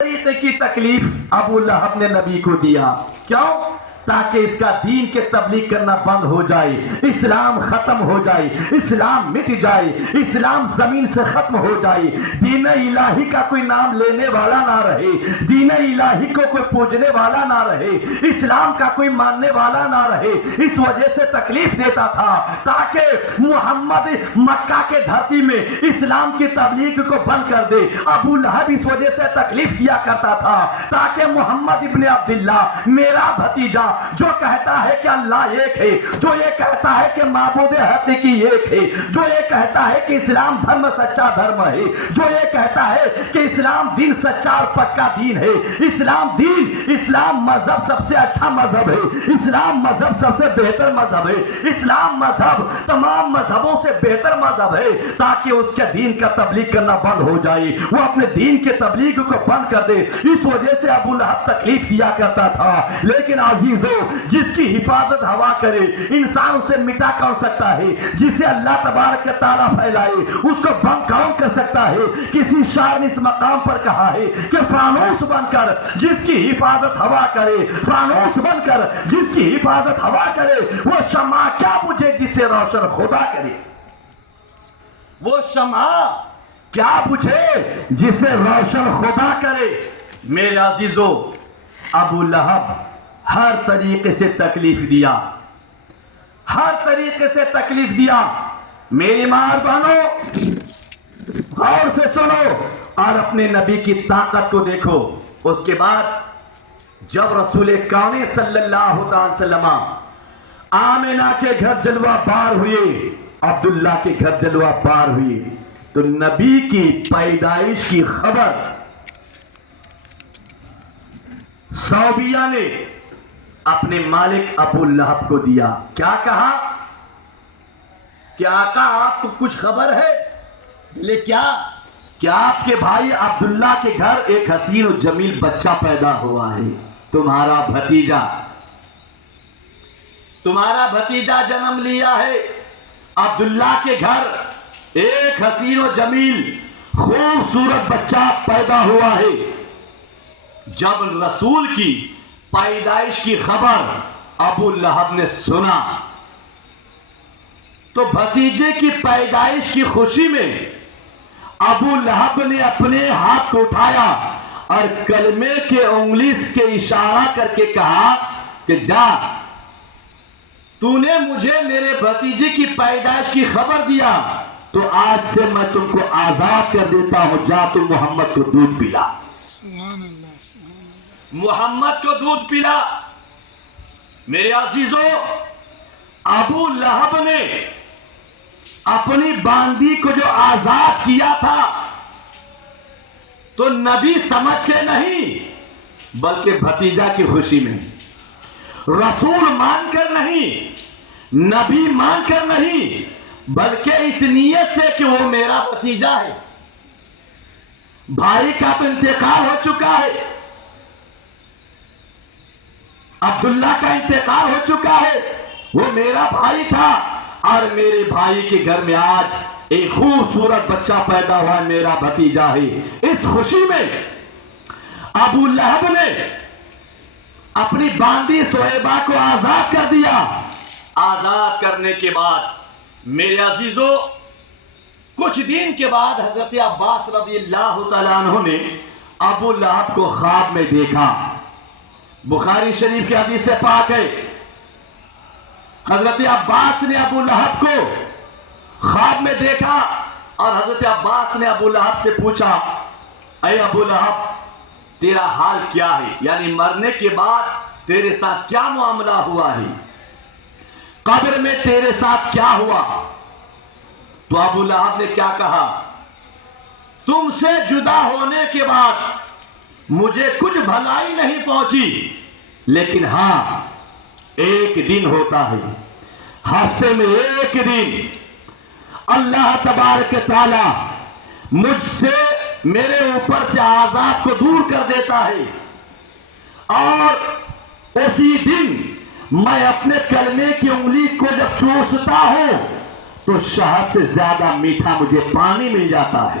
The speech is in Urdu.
طریقے کی تکلیف ابو لہب نے نبی کو دیا. کیوں؟ تاکہ اس کا دین کے تبلیغ کرنا بند ہو جائے, اسلام ختم ہو جائے, اسلام مٹ جائے, اسلام زمین سے ختم ہو جائے, دین الہی کا کوئی نام لینے والا نہ رہے, دین الہی کو کوئی پوجنے والا نہ رہے, اسلام کا کوئی ماننے والا نہ رہے. اس وجہ سے تکلیف دیتا تھا تاکہ محمد مکہ کے دھرتی میں اسلام کی تبلیغ کو بند کر دے. ابو لہب اس وجہ سے تکلیف کیا کرتا تھا تاکہ محمد ابن عبداللہ میرا بھتیجا جو کہتا ہے کہ اللہ ایک ہے, جو یہ کہتا ہے کہ معبود حقیقی ایک ہے, جو یہ کہتا ہے کہ اسلام دھرم سچا دھرم ہے, جو یہ کہتا ہے کہ اسلام دین سچا اور پکا دین ہے, اسلام مذہب سب سے اچھا مذہب ہے, اسلام مذہب سب سے بہتر مذہب ہے, اسلام مذہب تمام مذہبوں سے بہتر مذہب ہے, تاکہ اس کے دین کا تبلیغ کرنا بند ہو جائے, وہ اپنے دین کے تبلیغ کو بند کر دے. اس وجہ سے ابو لہب تکلیف کیا کرتا تھا. لیکن عزیزو, جس کی حفاظت ہوا کرے انسان اسے مٹا کون سکتا ہے؟ جسے اللہ تبارک تعالیٰ پھیلائے اس کو بم کون کر سکتا ہے؟ کسی شاعر نے اس مقام پر کہا ہے کہ فانوس بن کر جس کی حفاظت ہوا کرے, فانوس بن کر جس کی حفاظت ہوا کرے, وہ شمع کیا بجھے جسے روشن خدا کرے. وہ شمع کیا بجھے جسے روشن خدا کرے. میرے عزیزو, ابو لہب ہر طریقے سے تکلیف دیا, ہر طریقے سے تکلیف دیا. میری ماں بہنوں, غور سے سنو اور اپنے نبی کی طاقت کو دیکھو. اس کے بعد جب رسول کون صلی اللہ علیہ وسلم آمنہ کے گھر جلوہ بار ہوئے, عبداللہ کے گھر جلوہ بار ہوئے, تو نبی کی پیدائش کی خبر صحابیہ نے اپنے مالک ابو لہب کو دیا. کیا کہا کہ آقا آپ کو کچھ خبر ہے؟ لے کیا آپ کے بھائی عبداللہ کے گھر ایک حسین و جمیل بچہ پیدا ہوا ہے, تمہارا بھتیجا جنم لیا ہے. عبداللہ کے گھر ایک حسین و جمیل خوبصورت بچہ پیدا ہوا ہے. جب رسول کی پیدائش کی خبر ابو لہب نے سنا تو بھتیجے کی پیدائش کی خوشی میں ابو لہب نے اپنے ہاتھ کو اٹھایا اور کلمے کے انگلی کے اشارہ کر کے کہا کہ جا, تو نے مجھے میرے بھتیجے کی پیدائش کی خبر دیا تو آج سے میں تم کو آزاد کر دیتا ہوں, جا تم محمد کو دودھ پلا. محمد کو دودھ پلا. میرے عزیزو, ابو لہب نے اپنی باندی کو جو آزاد کیا تھا تو نبی سمجھ کے نہیں بلکہ بھتیجا کی خوشی میں, رسول مان کر نہیں, نبی مان کر نہیں, بلکہ اس نیت سے کہ وہ میرا بھتیجا ہے. بھائی کا تو انتقال ہو چکا ہے, عبداللہ کا انتقال ہو چکا ہے, وہ میرا بھائی تھا اور میرے بھائی کے گھر میں آج ایک خوبصورت بچہ پیدا ہوا, میرا بھتیجا ہے. اس خوشی میں ابو لہب نے اپنی باندی سہیبہ کو آزاد کر دیا. آزاد کرنے کے بعد میرے عزیزو, کچھ دن کے بعد حضرت عباس رضی اللہ تعالیٰ عنہ نے ابو لہب کو خواب میں دیکھا. بخاری شریف کی حدیث پاک ہے, حضرت عباس نے ابو لہب کو خواب میں دیکھا اور حضرت عباس نے ابو لہب سے پوچھا, اے ابو لہب تیرا حال کیا ہے؟ یعنی مرنے کے بعد تیرے ساتھ کیا معاملہ ہوا ہے, قبر میں تیرے ساتھ کیا ہوا؟ تو ابو لہب نے کیا کہا, تم سے جدا ہونے کے بعد مجھے کچھ بھلائی نہیں پہنچی, لیکن ہاں ایک دن ہوتا ہے, ہفتے میں ایک دن اللہ تبارک تعالی مجھ سے میرے اوپر سے عذاب کو دور کر دیتا ہے, اور اسی دن میں اپنے کلمے کی انگلی کو جب چوستا ہوں تو شہد سے زیادہ میٹھا مجھے پانی مل جاتا ہے.